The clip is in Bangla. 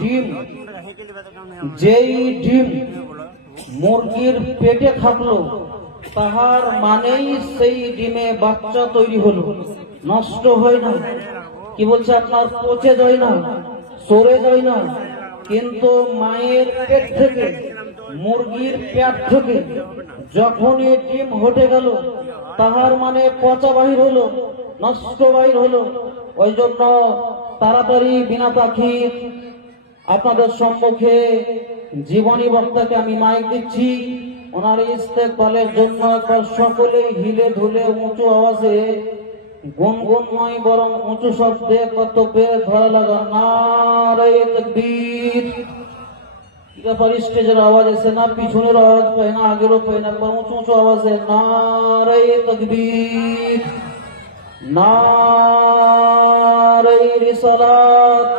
ডিম যেই ডিম মুরগির পেটে থাকলো তাহার মানেই সেই ডিমে বাচ্চা তৈরি হলো, নষ্ট হয় না। কি বলছে আপনার পচে যায় না, সরে যায় না। কিন্তু মায়ের পেট থেকে, মুরগির পেট থেকে যখনই ডিম হটে গেল তাহার মানে পচা বাহির হলো, নষ্ট বাহির হলো। ওই জন্য তাড়াতাড়ি বিনা পাখি আপনাদের সম্মুখে জীবনী বক্তাকে আমি মাইক দিচ্ছি। ওনার ইস্তেকবালের জন্য একবার সকলে হিলে ধুলে উঁচু আওয়াজে গুনগুন নয় বরং উঁচু শব্দে কর্তব্যে ধরা লাগা নারে তাকবীর। ব্যাপার স্টেজের আওয়াজ এসে না, পিছনের আওয়াজ পাই না, আগেরও পাই না, একবার উঁচু উঁচু আওয়াজে নারে তাকবীর, নারে রিসালাত,